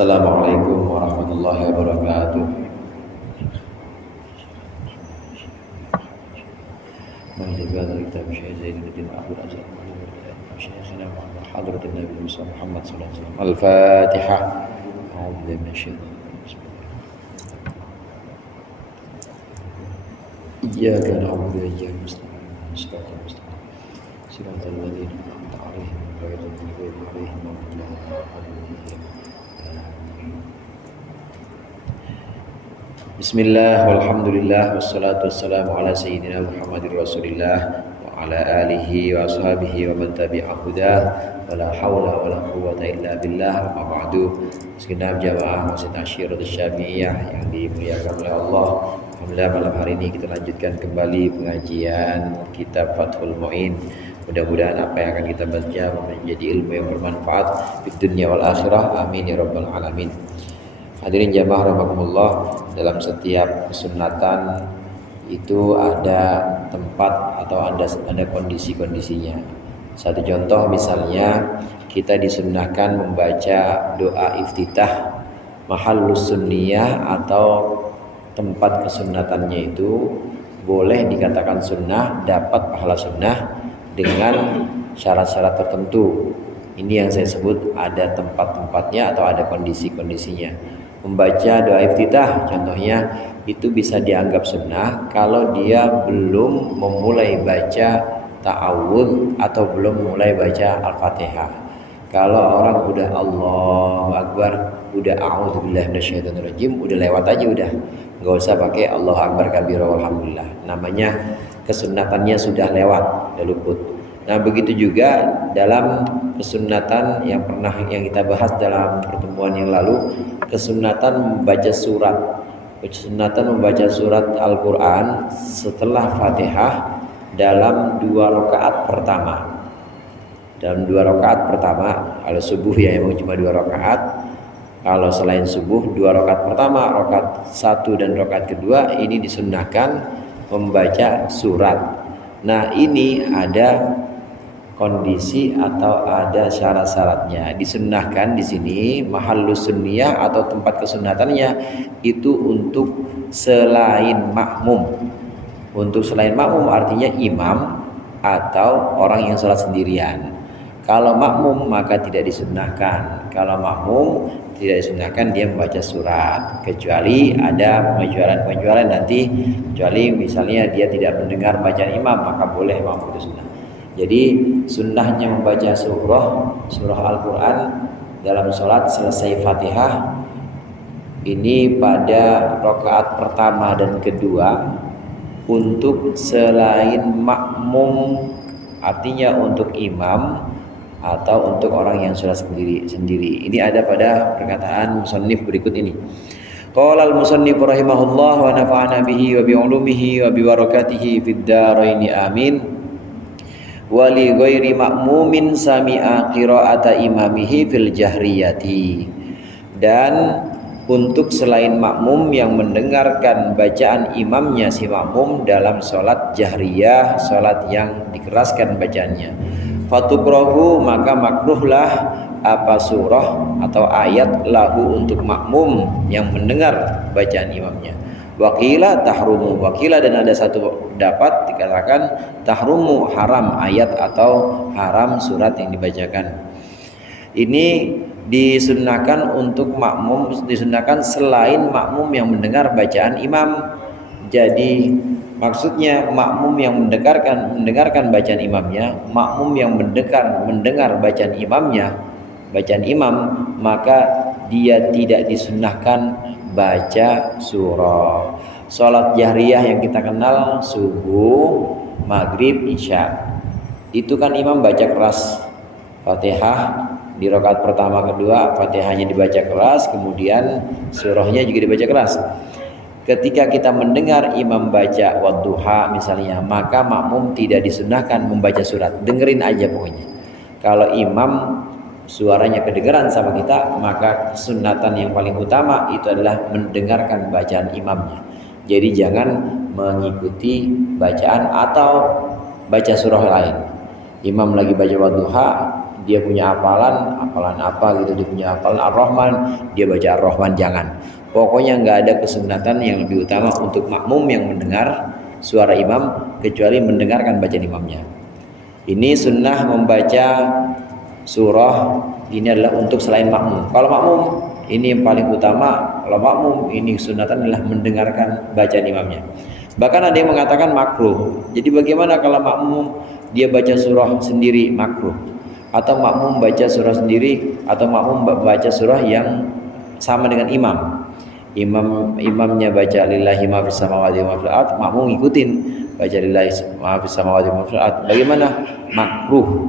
Assalamualaikum warahmatullahi wabarakatuh. Menjaga kita Syekh Zainuddin Abdul Azhar Syekhina Muhammad Hadrat Nabi Muhammad sallallahu alaihi wasallam. Al-Fatihah. A'udzu billahi minasyaitonir rajim. Iyyaka na'budu wa iyyaka nasta'in. Shiratal mustaqim. Shiratal ladzina an'amta 'alaihim ghairil maghdubi 'alaihim waladdallin. Bismillah, walhamdulillah, wassalatu wassalamu ala sayyidina Muhammadir Rasulillah wa ala alihi wa ashabihi wa man tabi'a hudah wa la hawla wa la quwwata illa billah wa ba'du. Segenap jamaah Masjid Asy-Syirat Asy-Syami'iyah yang dimuliakan oleh Allah. Alhamdulillah malam hari ini kita lanjutkan kembali pengajian kitab Fathul Mu'in. Mudah-mudahan apa yang akan kita baca menjadi ilmu yang bermanfaat di dunia wal akhirah. Amin ya rabbal alamin. Hadirin jamaah rahimakumullah, dalam setiap kesunatan itu ada tempat atau ada kondisi-kondisinya. Satu contoh misalnya kita disunnahkan membaca doa iftitah mahallus sunniyah atau tempat kesunatannya itu boleh dikatakan sunnah, dapat pahala sunnah dengan syarat-syarat tertentu. Ini yang saya sebut ada tempat-tempatnya atau ada kondisi-kondisinya. Membaca doa iftitah contohnya itu bisa dianggap sunnah kalau dia belum memulai baca ta'awudz atau belum mulai baca Al-Fatihah. Kalau orang udah Allahu Akbar, udah a'udzubillahi minasyaitonirrajim, udah lewat aja udah. Enggak usah pakai Allahu Akbar kabira walhamdulillah. Namanya kesunatannya sudah lewat, udah luput. Nah, begitu juga dalam kesunatan yang kita bahas dalam pertemuan yang lalu, kesunatan membaca surat. Kesunatan membaca surat Al-Qur'an setelah Fatihah dalam 2 rakaat pertama. Dalam 2 rakaat pertama, kalau subuh ya emang cuma 2 rakaat. Kalau selain subuh 2 rakaat pertama, rakaat 1 dan rakaat kedua ini disunnahkan membaca surat. Nah, ini ada kondisi atau ada syarat-syaratnya. Disunnahkan di sini mahallus sunniyah atau tempat kesunatannya itu untuk selain makmum. Untuk selain makmum artinya imam atau orang yang sholat sendirian. Kalau makmum maka tidak disunnahkan. Kalau makmum tidak disunnahkan dia membaca surat, kecuali ada pengecualian nanti, kecuali misalnya dia tidak mendengar bacaan imam maka boleh makmum itu sunnah. Jadi sunnahnya membaca surah Al-Quran dalam sholat selesai Fatihah ini pada rakaat pertama dan kedua untuk selain makmum, artinya untuk imam atau untuk orang yang sholat sendiri. Ini ada pada perkataan musannif berikut ini. Qala al-musannif rahimahullah wa nafa'ana bihi wa bi ulumihi wa bi barakatihi fid dharain amin. Wali ghairi makmumin sami'a qira'ata imamihi fil jahriyati. Dan untuk selain makmum yang mendengarkan bacaan imamnya si makmum dalam sholat jahriyah, sholat yang dikeraskan bacaannya. Fatukrahu maka makruhlah apa surah atau ayat lahu untuk makmum yang mendengar bacaan imamnya. Wakila tahrumu, wakila dan ada satu dapat dikatakan tahrumu haram ayat atau haram surat yang dibacakan. Ini disunnahkan untuk makmum, disunnahkan selain makmum yang mendengar bacaan imam. Jadi maksudnya makmum yang mendengarkan bacaan imamnya, makmum yang mendengar bacaan imamnya, bacaan imam, maka dia tidak disunnahkan baca surah. Salat jahriyah yang kita kenal subuh, maghrib, isya. Itu kan imam baca keras Fatihah di rakaat pertama kedua, Fatihahnya dibaca keras, kemudian surahnya juga dibaca keras. Ketika kita mendengar imam baca wadduha misalnya, maka makmum tidak disunnahkan membaca surat. Dengerin aja pokoknya. Kalau imam suaranya kedengaran sama kita, maka sunatan yang paling utama itu adalah mendengarkan bacaan imamnya. Jadi jangan mengikuti bacaan atau baca surah lain. Imam lagi baca wadduha, dia punya hafalan apa gitu, dia punya hafalan Ar-Rahman, dia baca Ar-Rahman, jangan. Pokoknya nggak ada kesunatan yang lebih utama untuk makmum yang mendengar suara imam kecuali mendengarkan bacaan imamnya. Ini sunnah membaca surah ini adalah untuk selain makmum. Kalau makmum ini yang paling utama, kalau makmum ini sunatan adalah mendengarkan bacaan imamnya. Bahkan ada yang mengatakan makruh. Jadi bagaimana kalau makmum dia baca surah sendiri, makruh? Atau makmum baca surah sendiri, atau makmum baca surah yang sama dengan imam. Imamnya baca lillahi ma fis samawati wa ma fil ardh, makmum ngikutin baca lillahi ma fis samawati wa ma fil ardh. Bagaimana? Makruh.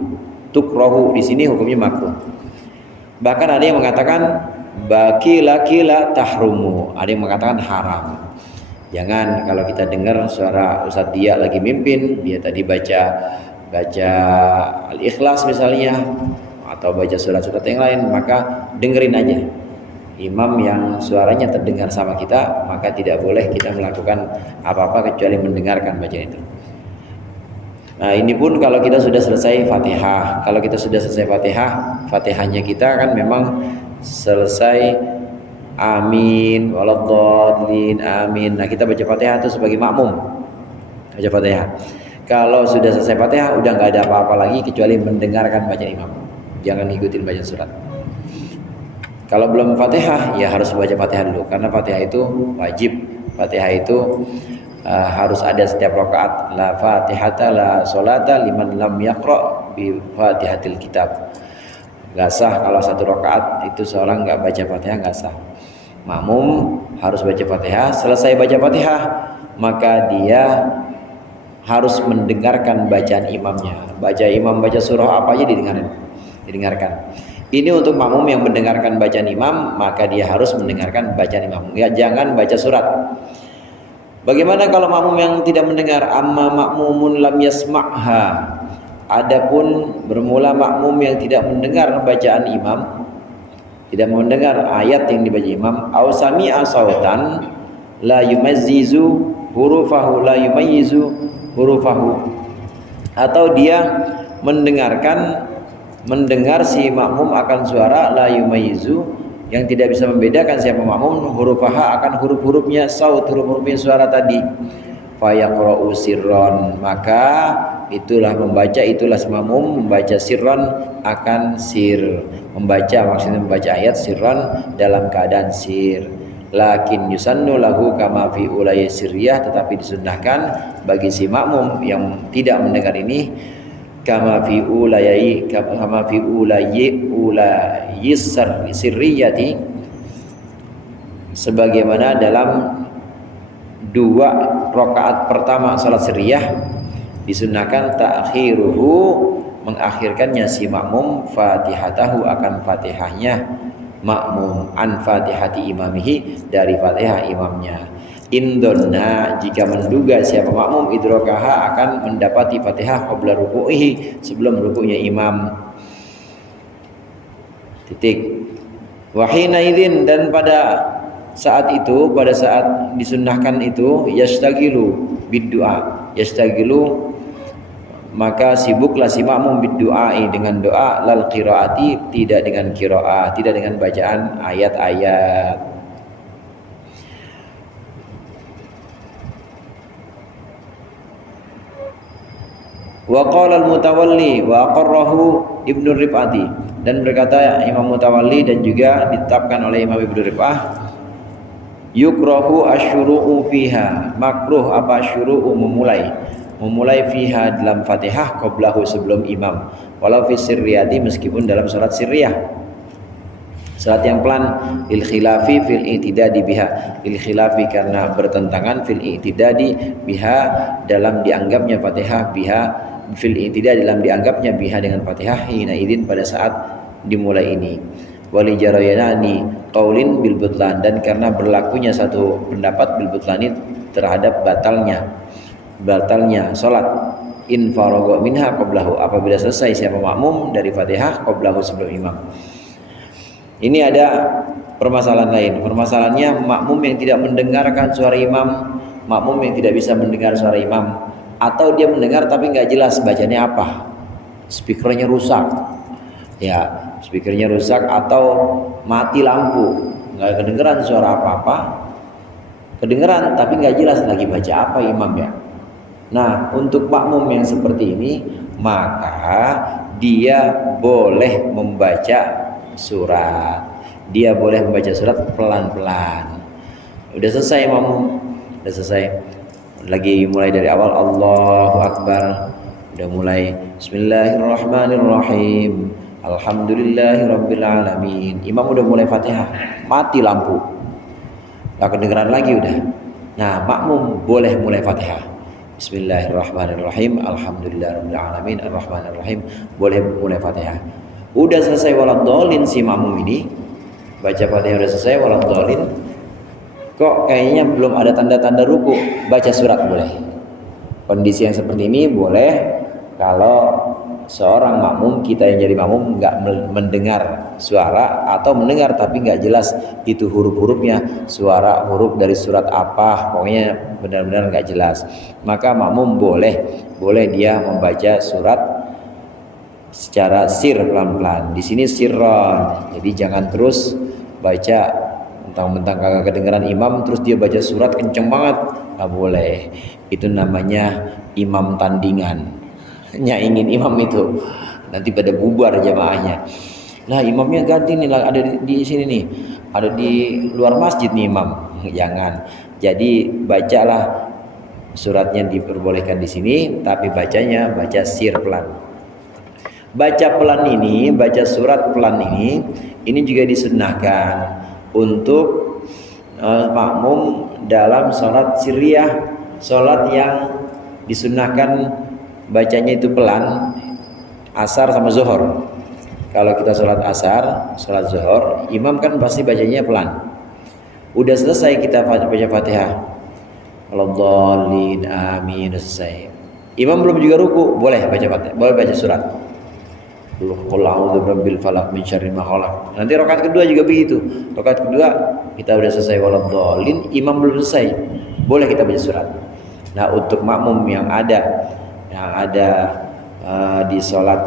Tukrahu di sini hukumnya makruh. Bahkan ada yang mengatakan bakila tahrumu, ada yang mengatakan haram. Jangan kalau kita dengar suara Ustadz dia lagi mimpin, dia tadi baca Al-Ikhlas misalnya, atau baca surat-surat yang lain, maka dengerin aja. Imam yang suaranya terdengar sama kita, maka tidak boleh kita melakukan apa-apa kecuali mendengarkan bacaan itu. Nah, ini pun kalau kita sudah selesai Fatihah. Kalau kita sudah selesai Fatihahnya kita kan memang selesai amin waladhdallin amin. Nah, kita baca Fatihah itu sebagai makmum. Baca Fatihah. Kalau sudah selesai Fatihah udah nggak ada apa-apa lagi kecuali mendengarkan bacaan imam. Jangan ikutin bacaan surat. Kalau belum Fatihah ya harus baca Fatihah dulu, karena Fatihah itu wajib. Fatihah itu harus ada setiap rakaat. La Fatihata la sholata liman lam yaqra bi Fatihatil kitab. Gak sah kalau satu rakaat itu seorang nggak baca Fatihah, nggak sah. Makmum harus baca Fatihah. Selesai baca Fatihah maka dia harus mendengarkan bacaan imamnya. Imam baca surah apa aja didengarkan. Ini untuk makmum yang mendengarkan bacaan imam, maka dia harus mendengarkan bacaan imam. Ya, jangan baca surat. Bagaimana kalau makmum yang tidak mendengar? Amma makmumun lam yasma'ha. Adapun bermula makmum yang tidak mendengar bacaan imam, tidak mendengar ayat yang dibaca imam, aw sami'a sautan la yumayyizu hurufahu atau dia mendengar si makmum akan suara la yumayyizu yang tidak bisa membedakan siapa makmum hurufaha akan huruf-hurufnya huruf-hurufnya suara tadi, fayaqra'u sirron, maka itulah si makmum membaca sirron akan sir, maksudnya membaca ayat sirron dalam keadaan sir. Lakin yusannu lahu kama fi ulai sirriyah, tetapi disunnahkan bagi si makmum yang tidak mendengar ini kama fi ulai sirriyati, sebagaimana dalam 2 rakaat pertama salat sirriyah disunnahkan ta'khiruhu, mengakhirkannya si makmum fatihatahu akan fatihahnya makmum an fatihati imamihi, dari fatihah imamnya. Indonna, jika menduga siapa makmum idrokaha akan mendapati fatihah qabla ruku'ihi, sebelum ruku'nya imam. Wahina idzin, dan pada saat disunnahkan itu yastagilu biddu'a, maka sibuklah si makmum biddu'ai, dengan doa, lal qiraati, tidak dengan qiraah, tidak dengan bacaan ayat-ayat. Wa qala al-Mutawalli wa aqarrahu Ibnu Rif'ati, dan berkata Imam Mutawalli dan juga ditetapkan oleh Imam Ibnu Rif'ah, yukrahu asyuru'u fiha, makruh apa syuru'u, memulai fiha dalam Fatihah qablahu, sebelum imam, walau fi sirriyati, meskipun dalam salat sirriyah, salat yang pelan, lil khilafi fil i'tidadi biha, lil khilafi karena bertentangan, fil i'tidadi biha dalam dianggapnya Fatihah, biha fil i'tidadi dalam dianggapnya biha dengan Fatihah, hina idzin pada saat dimulai ini, wali jarayanani qaulin bil butlan, dan karena berlakunya satu pendapat bil butlani terhadap batalnya salat, in faragha minha qablahu, apabila selesai siapa makmum dari Fatihah qablahu, sebelum imam. Ini ada permasalahan lain. Permasalahannya makmum yang tidak mendengarkan suara imam, makmum yang tidak bisa mendengar suara imam, atau dia mendengar tapi nggak jelas bacanya apa, speakernya rusak, ya speakernya rusak atau mati lampu, nggak kedengeran suara apa-apa, kedengeran tapi nggak jelas lagi baca apa imam ya. Nah, untuk makmum yang seperti ini maka dia boleh membaca surat, dia boleh membaca surat pelan-pelan. Udah selesai makmum, udah selesai, lagi mulai dari awal Allahu Akbar, udah mulai Bismillahirrahmanirrahim, Alhamdulillahirabbil alamin, imam udah mulai Fatihah, mati lampu, gak kedengeran lagi udah. Nah, makmum boleh mulai Fatihah, Bismillahirrahmanirrahim, Alhamdulillahirabbil alamin, Arrahmanirrahim, boleh mulai Fatihah. Udah selesai waladhdallin si makmum ini, baca Fatihah udah selesai waladhdallin, kok kayaknya belum ada tanda-tanda ruku, baca surat boleh. Kondisi yang seperti ini boleh kalau seorang makmum, kita yang jadi makmum nggak mendengar suara atau mendengar tapi nggak jelas itu huruf-hurufnya, suara huruf dari surat apa, pokoknya benar-benar nggak jelas, maka makmum boleh dia membaca surat secara sir, pelan-pelan. Di sini sirron, jadi jangan terus baca mentang-mentang kagak kedengeran imam terus dia baca surat kenceng banget, nggak boleh. Itu namanya imam tandingan, nyaingin imam itu, nanti pada bubar jamaahnya. Nah, imamnya ganti nih, ada di sini nih, ada di luar masjid nih imam. Jangan. Jadi bacalah suratnya, diperbolehkan di sini, tapi bacanya baca sir, pelan. Baca pelan ini, baca surat pelan ini juga disunnahkan untuk makmum dalam sholat sirriyah, sholat yang disunnahkan bacanya itu pelan, asar sama zuhur. Kalau kita sholat asar, sholat zuhur, imam kan pasti bacanya pelan. Udah selesai kita baca Fatihah, waladhdallin amin, selesai. Imam belum juga ruku, boleh baca Fatihah, boleh baca surat. Qul a'udzu birabbil falaq min syarri ma khalaq. Nanti rakaat kedua juga begitu. Rakaat kedua kita udah selesai waladhdallin, imam belum selesai, boleh kita baca surat. Nah, untuk makmum yang ada di sholat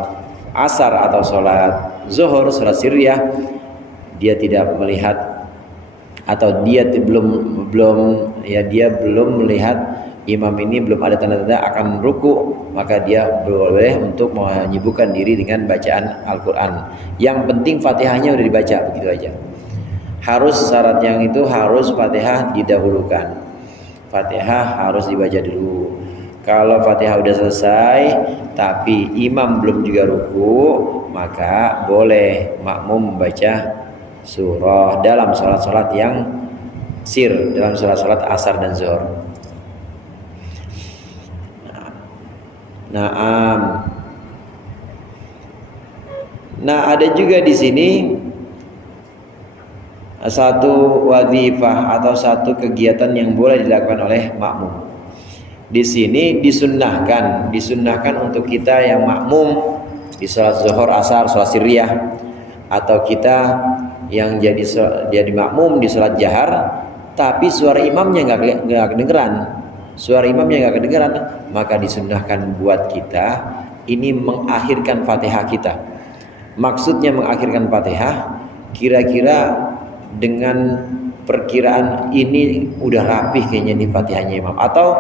asar atau sholat zuhur, sholat sirriyah, dia tidak melihat atau dia belum melihat imam ini belum ada tanda-tanda akan ruku, maka dia boleh untuk menyibukkan diri dengan bacaan Al-Quran. Yang penting Fatihahnya udah dibaca, begitu aja. Harus syarat yang itu harus Fatihah didahulukan. Fatihah harus dibaca dulu. Kalau Fatihah udah selesai tapi imam belum juga ruku, maka boleh makmum membaca surah dalam sholat-sholat yang sir, dalam sholat-sholat asar dan zuhur. Nah, ada juga di sini satu wazifah atau satu kegiatan yang boleh dilakukan oleh makmum. Di sini disunnahkan untuk kita yang makmum di sholat zuhur, asar, sholat sirriyah, atau kita yang jadi makmum di sholat jahar, tapi suara imamnya nggak kedengeran, maka disunnahkan buat kita ini mengakhirkan Fatihah kita. Maksudnya mengakhirkan Fatihah, kira-kira dengan perkiraan ini udah rapih kayaknya nih Fatihahnya imam, atau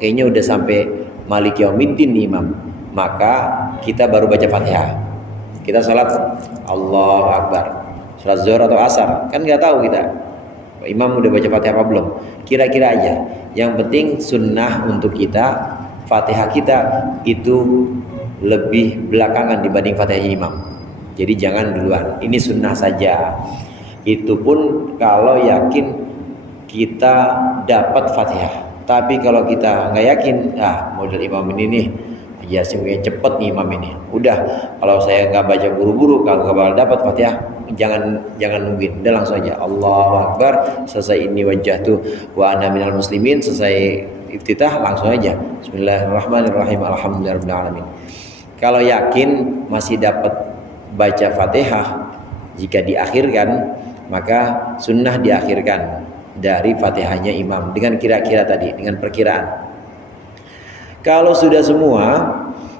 kayaknya udah sampai Malik Yaumiddin nih imam, maka kita baru baca Fatihah. Kita sholat Allahu Akbar, sholat zuhur atau asar, kan nggak tahu kita imam udah baca Fatihah apa belum, kira-kira aja. Yang penting sunnah untuk kita Fatihah kita itu lebih belakangan dibanding Fatihahnya imam. Jadi jangan duluan, ini sunnah saja. Itu pun kalau yakin kita dapat Fatihah. Tapi kalau kita nggak yakin, model imam ini nih, yasinnya cepet nih imam ini, udah kalau saya nggak baca buru-buru kalau nggak bakal dapat Fatihah, jangan nungguin, udah langsung aja Allahu Akbar, selesai ini wajjahtu wa ana minal muslimin, selesai iftitah langsung aja Bismillahirrahmanirrahim, Alhamdulillahirabbil alamin. Kalau yakin masih dapat baca Fatihah jika diakhirkan, maka sunnah diakhirkan dari Fatihahnya imam dengan kira-kira tadi, dengan perkiraan. Kalau sudah semua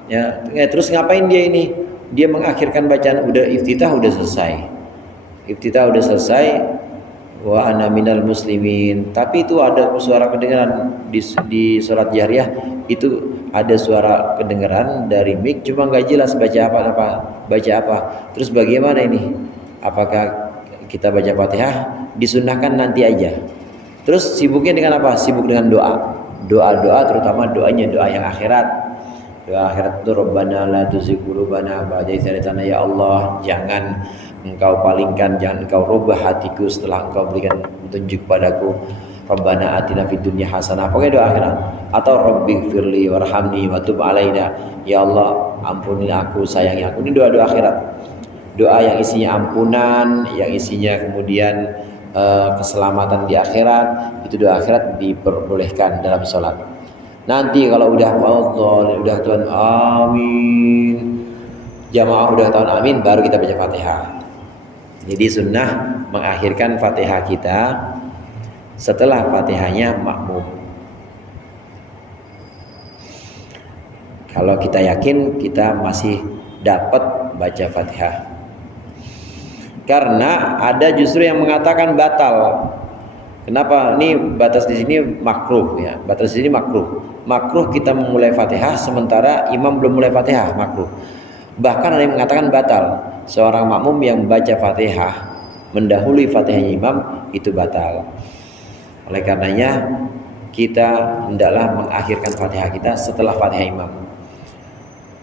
ya terus ngapain dia ini? dia mengakhirkan bacaan, udah iftitah udah selesai. Iftitah udah selesai, wa ana minal muslimin. Tapi itu ada suara kedengaran di sholat jahriyah, itu ada suara kedengaran dari mic, cuma nggak jelas baca apa. Terus bagaimana ini? Apakah kita baca Fatihah? Disunnahkan nanti aja. Terus sibuknya dengan apa? Sibuk dengan doa terutama doanya doa yang akhirat. Doa akhirat itu Rabbana la tuzigh qulubana ba'da idh hadaytana, ya Allah, jangan engkau palingkan, jangan engkau rubah hatiku setelah engkau berikan petunjuk padaku. Rabbana atina fid dunya hasanah, pokoknya doa akhirat. Atau rabbighfirli warhamni wa tub alaina, ya Allah ampunilah aku, sayangi aku. Ini doa-doa akhirat. Doa yang isinya ampunan, yang isinya kemudian keselamatan di akhirat, itu doa akhirat diperbolehkan dalam sholat. Nanti kalau udah Allah, udah Tuhan amin, jamaah udah tahun amin, baru kita baca Fatihah. Jadi sunnah mengakhirkan Fatihah kita setelah Fatihahnya makmum. Kalau kita yakin kita masih dapat baca Fatihah. Karena ada justru yang mengatakan batal. Kenapa? Ini batas di sini makruh ya. Batas di sini makruh. Makruh kita memulai Fatihah sementara imam belum mulai Fatihah, makruh. Bahkan ada yang mengatakan batal. Seorang makmum yang baca Fatihah mendahului Fatihahnya imam itu batal. Oleh karenanya kita hendaklah mengakhirkan Fatihah kita setelah Fatihah imam.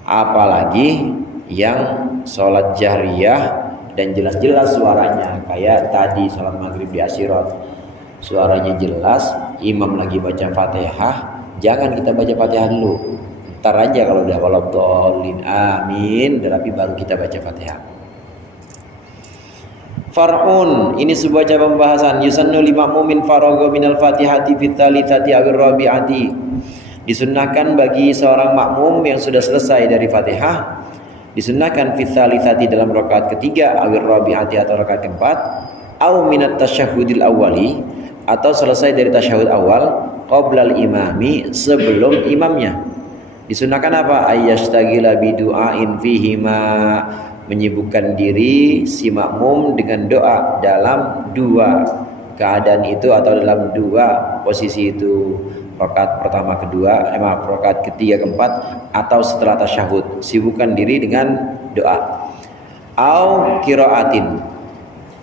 Apalagi yang sholat jahriyah dan jelas-jelas suaranya, kayak tadi sholat maghrib di Asyirat, suaranya jelas, imam lagi baca Fatihah, jangan kita baca Fatihah dulu. Ntar aja kalau udah waladhdallin amin, tapi baru kita baca Fatihah. Far'un, ini sebuah cabang pembahasan. Yusannu li ma'mumin faragha minal Fatihati fi tsalitsati awir rabi'ati. Disunnahkan bagi seorang makmum yang sudah selesai dari Fatihah, disunnahkan fi tsalitsati dalam rakaat ketiga awir rabi'ati atau rakaat keempat, au minat tasyahhudil awwali atau selesai dari tasyahud awal, qoblal imami sebelum imamnya. Disunnahkan apa? Ayyashtagila bidu'ain fihima, menyibukkan diri si makmum dengan doa dalam dua keadaan itu atau dalam dua posisi itu, rakaat pertama kedua, rakaat ketiga keempat atau setelah tasyahud, sibukkan diri dengan doa. Au qiraatin,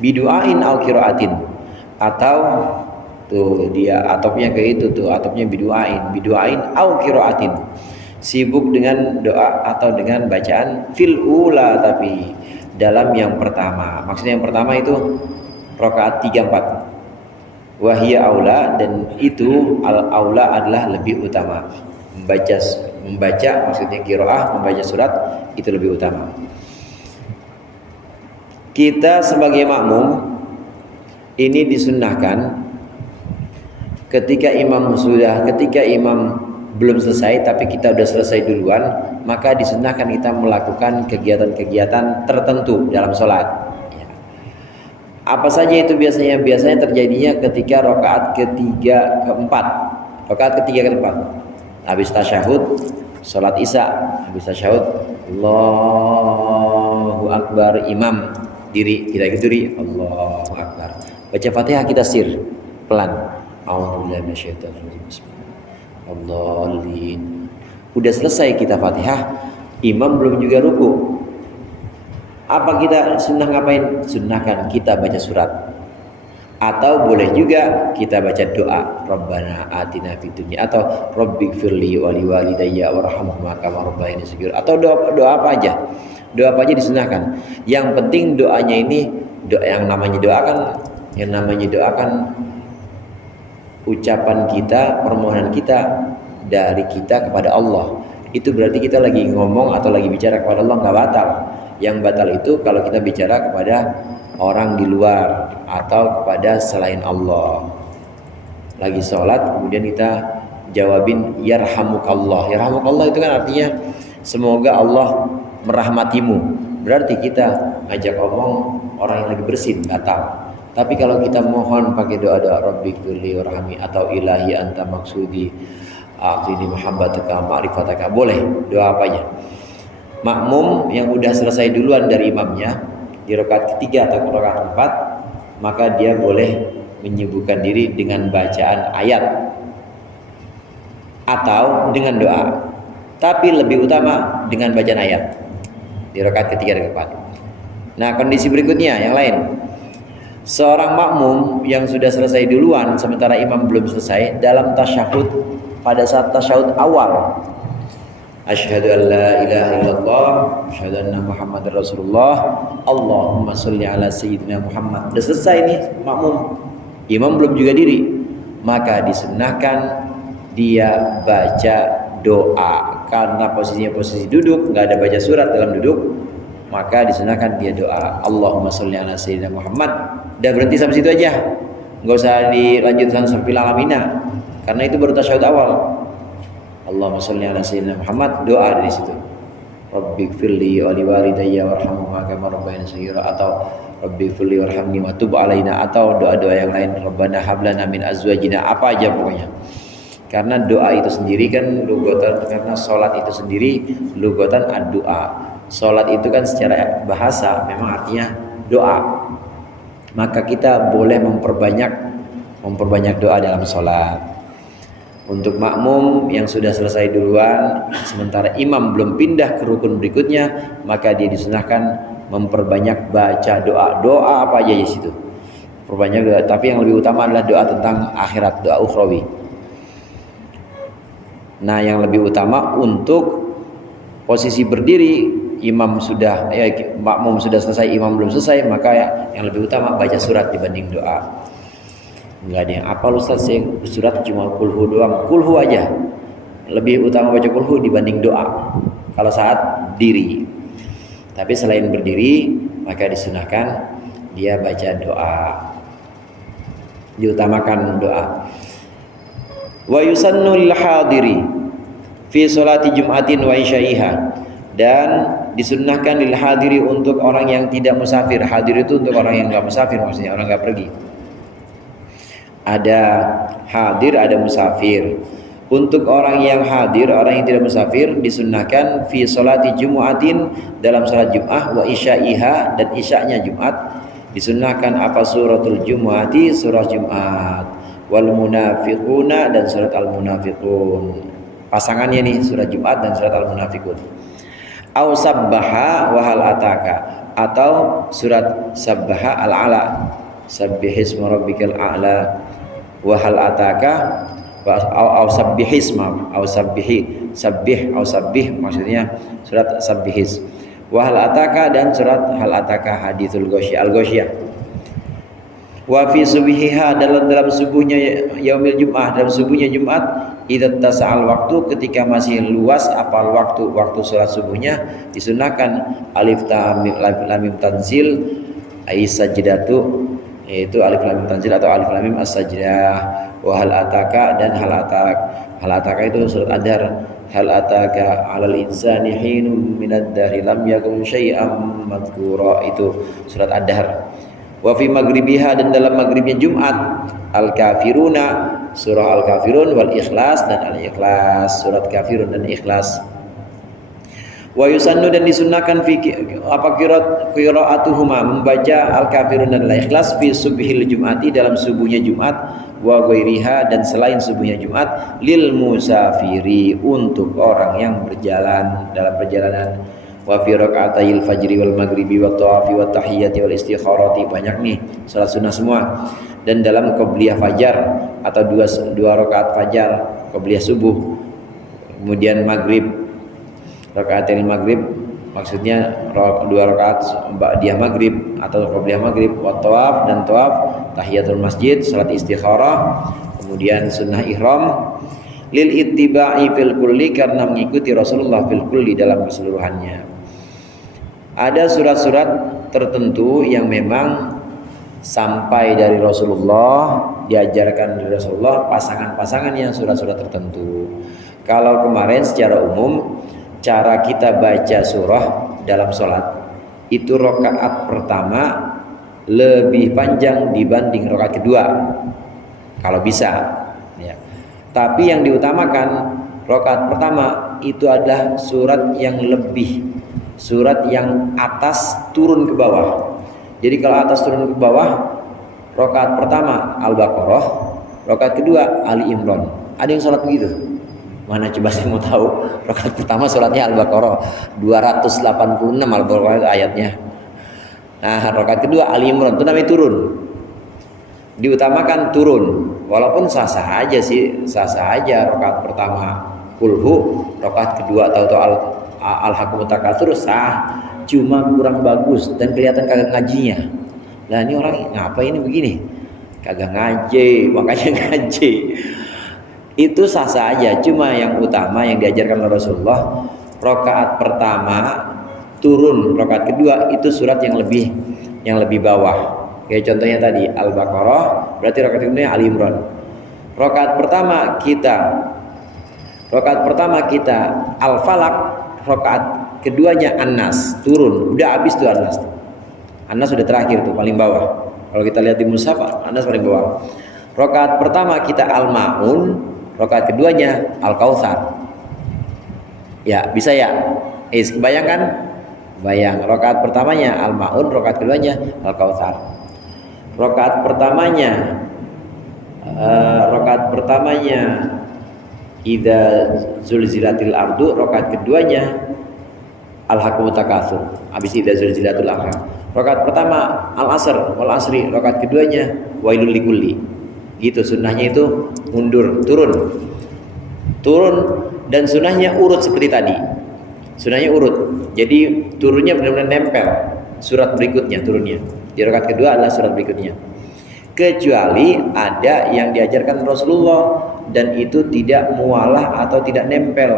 bidu'ain au qiraatin, atau tuh dia atopnya ke itu tuh, atopnya bidu'ain au qiraatin, sibuk dengan doa atau dengan bacaan fil ula, tapi dalam yang pertama. Maksudnya yang pertama itu rakaat 3 4. Wahia aula, dan itu al aula adalah lebih utama. Membaca maksudnya qiraah, membaca surat itu lebih utama. Kita sebagai makmum ini disunnahkan ketika imam belum selesai tapi kita sudah selesai duluan, maka disunnahkan kita melakukan kegiatan-kegiatan tertentu dalam sholat. Apa saja itu biasanya? Biasanya terjadinya ketika rakaat ketiga keempat. Habis tasyahud, sholat isya, habis tasyahud, Allahu Akbar, imam diri, kita diri, Allahu Akbar. Baca Fatihah kita sir, pelan. A'udzubillahi minasyaitonir rajim. Bismillahirrahmanirrahim. Udah selesai kita Fatihah, imam belum juga ruku. Apa kita sunnah ngapain? Sunnahkan kita baca surat. Atau boleh juga kita baca doa, Rabbana atina fid dunya, atau Rabbighfirli wa liwalidayya warhamhuma kama rabbayani shaghira, atau doa apa aja. Doa apa aja disunnahkan. Yang penting doanya ini doa, yang namanya doa kan ucapan kita, permohonan kita dari kita kepada Allah. Itu berarti kita lagi ngomong atau lagi bicara kepada Allah, nggak batal. Yang batal itu kalau kita bicara kepada orang di luar atau kepada selain Allah. Lagi sholat kemudian kita jawabin yarhamukallah. Yarhamukallah itu kan artinya semoga Allah merahmatimu. Berarti kita ngajak omong orang yang lagi bersin, batal. Tapi kalau kita mohon pakai doa-doa Rabbighfirli warhamni atau ilahi anta maksudi a'tini mahabbataka ma'rifataka, boleh doa apa aja. makmum yang udah selesai duluan dari imamnya di rakaat ketiga atau rakaat keempat, maka dia boleh menyibukkan diri dengan bacaan ayat atau dengan doa. Tapi lebih utama dengan bacaan ayat di rakaat ketiga dan keempat. Nah, kondisi berikutnya yang lain. Seorang makmum yang sudah selesai duluan sementara imam belum selesai, dalam tasyahud, pada saat tasyahud awal, asyhadu an la ilaha illallah, asyhadu anna Muhammadar Rasulullah, Allahumma sholli ala sayyidina Muhammad. Sudah selesai nih makmum, imam belum juga diri, maka disunnahkan dia baca doa. Karena posisinya posisi duduk, nggak ada baca surat dalam duduk, maka disunahkan dia doa, Allahumma sholli ala sayyidina Muhammad. Udah berhenti sampai situ aja, nggak usah dilanjutkan sampai alamina, karena itu baru tasyahud awal. Allahumma sholli ala sayyidina Muhammad, doa dari situ. Rabbighfirli wa liwalidayya warhamhuma kama rabbayani shaghira, atau Rabbighfirli warhamni wa tub alaina, atau doa-doa yang lain, Rabbana hab lana min azwajina, apa aja pokoknya. Karena doa itu sendiri kan lugatan, karena sholat itu sendiri lugatan ad-doa. Sholat itu kan secara bahasa memang artinya doa. Maka kita boleh memperbanyak doa dalam sholat. Untuk makmum yang sudah selesai duluan sementara imam belum pindah ke rukun berikutnya, maka dia disunahkan memperbanyak baca doa. Doa apa aja di situ, perbanyak doa. Tapi yang lebih utama adalah doa tentang akhirat, doa ukhrawi. Nah, yang lebih utama untuk posisi berdiri, imam sudah makmum sudah selesai, imam belum selesai, maka yang lebih utama baca surat dibanding doa. Enggak ada yang apal Ustaz, surat cuma kulhu doang, kulhu aja. Lebih utama baca kulhu dibanding doa kalau saat diri. Tapi selain berdiri, maka disunahkan dia baca doa. Diutamakan doa. Wa yusannu lil hadiri fi sholati jum'atin wa isya'iha, dan disunnahkan lil hadiri untuk orang yang tidak musafir. Hadir itu untuk orang yang enggak musafir, maksudnya orang enggak pergi. Ada hadir, ada musafir. Untuk orang yang hadir, orang yang tidak musafir, disunnahkan fi sholati jum'atin, dalam salat Jum'ah, wa isya'iha, dan isya'nya Jumat. Disunnahkan apa? Suratul Jum'ati, surah Jumat, wal munafiquna, dan surat al-munafiqun. Pasangannya nih, surat Jumat dan surat al-munafiqun. Au sabbaha wa hal ataka, atau surat sabbaha al-ala, sabbihisma rabbikal a'la, wa hal ataka, au sabbihisma, au sabbihi, sabbih, au sabbih, maksudnya surat sabbihis. Wa hal ataka, dan surat hal ataka hadithul ghasyiyah, al-ghasyiyah. Wa fi subhiha, dalam subuhnya yaumil Jum'ah, dalam subuhnya Jumat, idza tasa'al waktu, ketika masih luas apal waktu salat subuhnya, disunahkan alif lam mim tanzil ay sajdatu, yaitu alif lam mim tanzil atau alif lam mim as-sajdah. Wa hal ataka, dan hal ataka itu surat Ad-Dahr, hal ataka 'alal insani hinun minad dahri lam yakun syai'an madhkura, itu surat Ad-Dahr. Wa fi maghribiha, dan dalam maghribnya Jumat, al-kafiruna, surah al-kafirun, wal ikhlas, dan al-ikhlas, surat kafirun dan ikhlas. Wa yusannu, dan disunnahkan fi qiraatuhuma, membaca al-kafirun dan al-ikhlas fi subhil jum'ati, dalam subuhnya Jumat, wa ghairiha, dan selain subuhnya Jumat, lil musafiri, untuk orang yang berjalan dalam perjalanan. Wa fi raka'atayil fajri wal maghribi wat tawafi wat tahiyyati wal istikharati, banyak nih salat sunnah semua. Dan dalam qabliyah fajar atau dua rakaat fajar, qabliyah subuh, kemudian maghrib, rakaatil maghrib, maksudnya dua rakaat ba'diyah maghrib atau qabliyah maghrib, wat tawaf, dan tawaf, tahiyatul masjid, salat istikharah, kemudian sunnah ihram, lil ittiba'i fil kulli, karena mengikuti Rasulullah fil kulli, dalam keseluruhannya. Ada surat-surat tertentu yang memang sampai dari Rasulullah, diajarkan dari Rasulullah, pasangan-pasangan yang surat-surat tertentu. Kalau kemarin secara umum cara kita baca surah dalam sholat itu rakaat pertama lebih panjang dibanding rakaat kedua kalau bisa ya. Tapi yang diutamakan rakaat pertama itu adalah surat yang lebih surat yang atas turun ke bawah. Jadi kalau atas turun ke bawah, rakaat pertama Al-Baqarah, rakaat kedua Ali Imran. Ada yang sholat begitu? Mana coba saya mau tahu. Rakaat pertama sholatnya Al-Baqarah 286 Al-Baqarah ayatnya. Nah, rakaat kedua Ali Imran, itu namanya turun. Diutamakan turun. Walaupun sah-sah aja sih, sah-sah aja rakaat pertama kulhu, rakaat kedua tahu-tahu Al-Haqqum Takatsur sah, cuma kurang bagus dan kelihatan kagak ngajinya. Nah, ini orang ngapa ini begini? Kagak ngaji, makanya ngaji. Itu sah-sah aja, cuma yang utama yang diajarkan oleh Rasulullah, rakaat pertama turun, rakaat kedua itu surat yang lebih bawah. Kayak contohnya tadi Al-Baqarah, berarti rakaat kedua Ali Imran. Rakaat pertama kita Al-Falaq, rakaat keduanya An-Nas, turun. Udah habis tuh An-Nas. An-Nas sudah terakhir tuh, paling bawah. Kalau kita lihat di mushaf, An-Nas paling bawah. Rakaat pertama kita Al-Maun, rakaat keduanya Al-Kautsar. Ya, bisa ya? Kebayangkan? Bayang. Rakaat pertamanya Al-Maun, rakaat keduanya Al-Kautsar. Rakaat pertamanya Idza zulzilatil ardu, rakaat keduanya Al-Haqqum Takatsur. Habis Idza zulzilatul arham. Rakaat pertama Al-Asr wal Asri, rakaat keduanya Wailul likulli. Gitu sunnahnya itu mundur, turun dan sunnahnya urut seperti tadi. Sunnahnya urut. Jadi turunnya benar-benar nempel surat berikutnya turunnya. Di rakaat kedua adalah surat berikutnya. Kecuali ada yang diajarkan Rasulullah dan itu tidak mualah atau tidak nempel,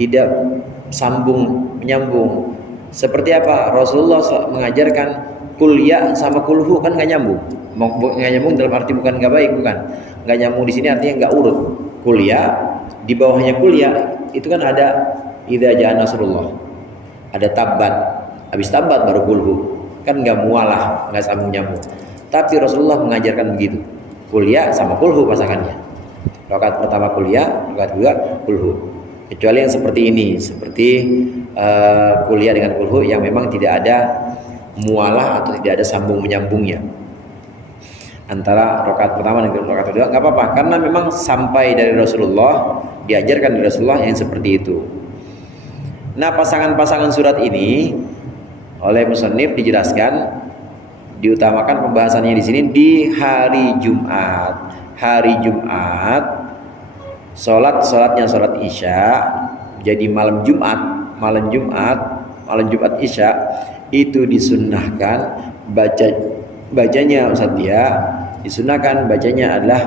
tidak menyambung. Seperti apa? Rasulullah mengajarkan kuliah sama kulhu kan nggak nyambung. Nggak nyambung dalam arti bukan nggak baik, bukan. Nggak nyambung di sini artinya nggak urut. Kuliah di bawahnya kuliah itu kan ada idza jaa nasrullah, ada tabat, habis tabat baru kulhu, kan nggak mualah, nggak sambung nyambung. Tapi Rasulullah mengajarkan begitu, kuliah sama kulhu pasangannya. Rakaat pertama kuliah, rakaat kedua kulhu. Kecuali yang seperti ini, seperti kuliah dengan kulhu yang memang tidak ada mualah atau tidak ada sambung menyambungnya antara rakaat pertama dan rakaat kedua, nggak apa-apa, karena memang sampai dari Rasulullah, diajarkan dari Rasulullah yang seperti itu. Nah, pasangan-pasangan surat ini oleh musannif dijelaskan, diutamakan pembahasannya di sini di hari Jumat. Hari Jumat sholatnya sholat Isya, jadi malam Jumat Isya itu disunnahkan bacanya Ustaz dia disunahkan bacanya adalah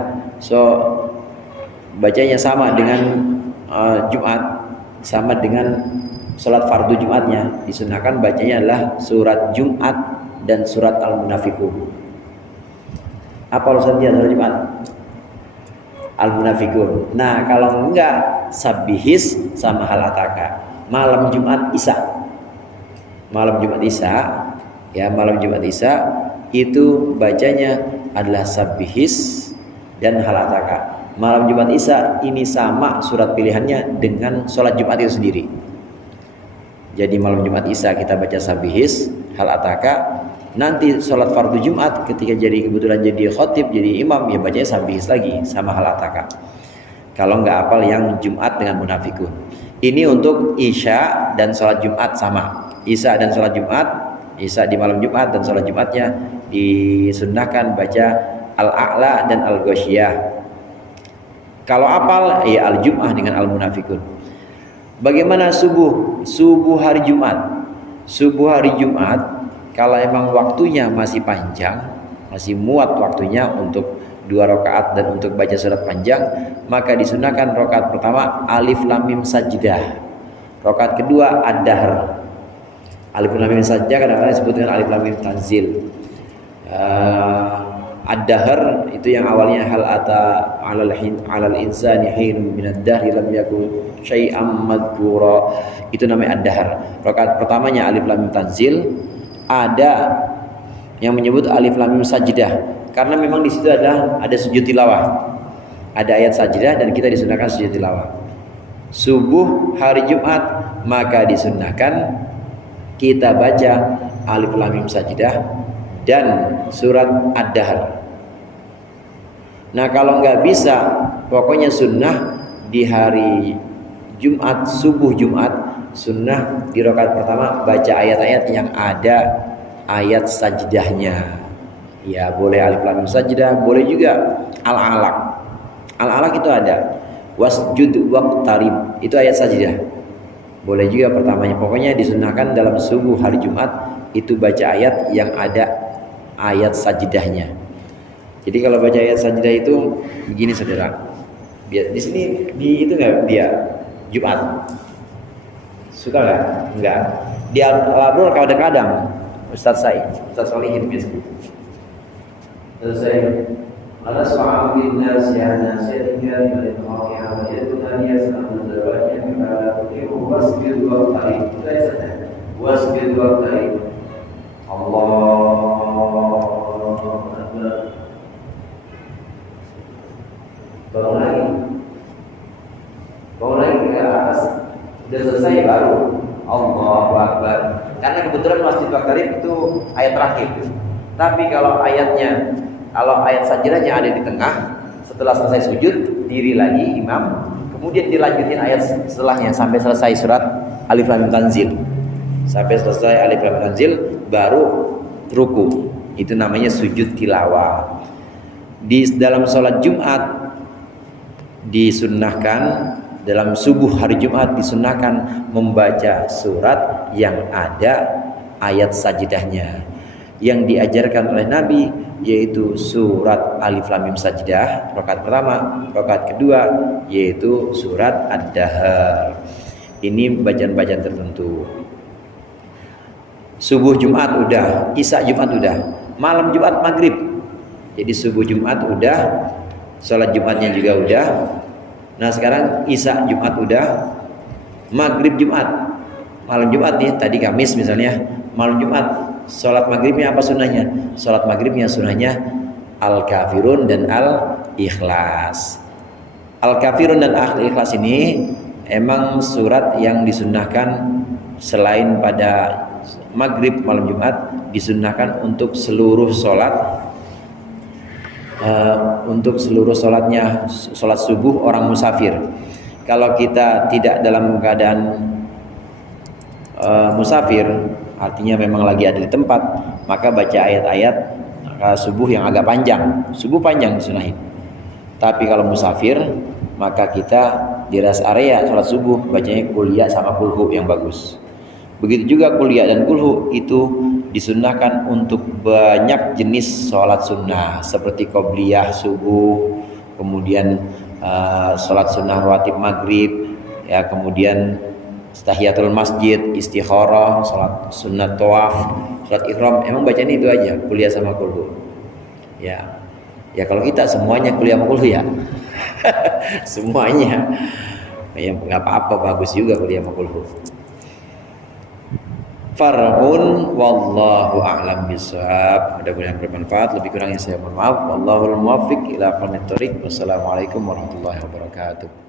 bacanya sama dengan Jumat, sama dengan sholat fardu Jumatnya, disunahkan bacanya adalah surat Jumat dan surat Al-Munafiqun. Apa Ustaz dia surat Jumat? Al-Munafiqun. Nah, kalau enggak Sabbihis sama Hal Ataka. Malam Jumat Isya ya, malam Jumat Isya itu bacanya adalah Sabbihis dan Hal Ataka. Malam Jumat Isya ini sama surat pilihannya dengan sholat Jumat itu sendiri. Jadi malam Jumat Isya kita baca Sabbihis, Hal Ataka. Nanti sholat fardu Jumat ketika kebetulan jadi khotib, jadi imam, ya bacanya Sabbihis lagi sama Hal Ataka. Kalau nggak hafal yang Jumat dengan Munafikun. Ini untuk Isya dan sholat Jumat sama. Isya dan sholat Jumat, Isya di malam Jumat dan sholat Jumatnya disunnahkan baca Al-A'la dan Al-Ghasyiyah. Kalau hafal ya Al-Jum'ah dengan Al-Munafikun. Bagaimana subuh hari Jumat? Subuh hari Jumat kalau emang waktunya masih panjang, masih muat waktunya untuk 2 rakaat dan untuk baca surat panjang, maka disunahkan rakaat pertama Alif Lam Mim Sajdah, rakaat kedua Ad-Dahr. Alif Lam Mim Sajdah kadang-kadang disebut dengan Alif Lam Mim Tanzil. Ad-Dahr itu yang awalnya hal ata 'alal insani hinun minad dahri lam yakun syai'am madhkura, itu namanya Ad-Dahr. Rakaat pertamanya Alif Lam Mim Tanzil. Ada yang menyebut Alif Lam Mim Sajdah karena memang di situ ada sujud tilawah, ada ayat sajdah dan kita disunahkan sujud tilawah. Subuh hari Jumat maka disunahkan kita baca Alif Lam Mim Sajdah dan surat Ad-Dahr. Nah kalau nggak bisa, pokoknya sunnah di hari Jumat, subuh Jumat, sunnah di rakaat pertama baca ayat-ayat yang ada ayat sajdahnya. Ya boleh Alif Lam Mim Sajdah, boleh juga Al-Alaq. Al-Alaq itu ada wasjud waqtarib, itu ayat sajdah. Boleh juga pertamanya. Pokoknya disunnahkan dalam subuh hari Jumat itu baca ayat yang ada ayat sajdahnya. Jadi kalau baca ayat sajdah itu begini saudara. Di sini di itu nggak dia Jumat. Suka nggak? Enggak. Di Al-Abrur kadang-kadang Ustaz Solihin biasanya. Selesai. Ala su'amil nas ya nasiyatika min al-qahi'a wa yaduna yas'alu zawajnya kepada tukimu wasbid wa ta'ib. Itu ayat saja. Wasbid wa ta'ib. Allahu Akbar. Bangun lagi ke atas. Sudah selesai baru Allahu Akbar. Karena kebetulan Masjid Al-Qarib itu ayat terakhir. Tapi kalau ayat sajdahnya ada di tengah, setelah selesai sujud diri lagi imam, kemudian dilanjutin ayat setelahnya sampai selesai surat Alif Lam Mim Tanzil. Sampai selesai Alif Lam Mim Tanzil baru ruku. Itu namanya sujud tilawah. Di dalam sholat Jumat disunnahkan, dalam subuh hari Jumat disunnahkan membaca surat yang ada ayat sajdahnya. Yang diajarkan oleh Nabi yaitu surat Alif Lam Mim Sajdah rakaat pertama, rakaat kedua yaitu surat Ad-Dahr. Ini bacaan-bacaan tertentu. Subuh Jumat udah, Isya Jumat udah, malam Jumat maghrib. Jadi subuh Jumat udah, sholat Jumatnya juga udah. Nah sekarang Isya Jumat udah, maghrib Jumat, malam Jumat nih, tadi Kamis misalnya, malam Jumat sholat maghribnya apa sunnahnya? Sholat maghribnya sunnahnya Al-Kafirun dan Al-Ikhlas. Al-Kafirun dan Al-Ikhlas ini emang surat yang disunnahkan selain pada maghrib malam Jumat, disunnahkan untuk seluruh sholat. Untuk seluruh sholatnya, sholat subuh orang musafir. Kalau kita tidak dalam keadaan musafir, artinya memang lagi ada di tempat, maka baca ayat-ayat subuh yang agak panjang. Subuh panjang disunahin. Tapi kalau musafir, maka kita di rest area sholat subuh bacanya kuliah sama kulhu yang bagus. Begitu juga kuliah dan kulhu itu disunnahkan untuk banyak jenis sholat sunnah seperti qobliyah subuh, kemudian sholat sunnah rawatib maghrib, ya, kemudian tahiyatul masjid, istikharah, sholat sunnah tawaf, sholat ihram. Emang bacanya itu aja, kuliah sama kulhu. Ya, ya kalau kita semuanya kuliah sama kulhu ya, semuanya, ya nggak apa-apa, bagus juga kuliah sama kulhu. Farhun wallahu a'lam bishawab. Mudah-mudahan bermanfaat. Lebih kurangnya saya mohon maaf. Wallahul muwaffiq ila aqwamit thoriq. Wassalamualaikum warahmatullahi wabarakatuh.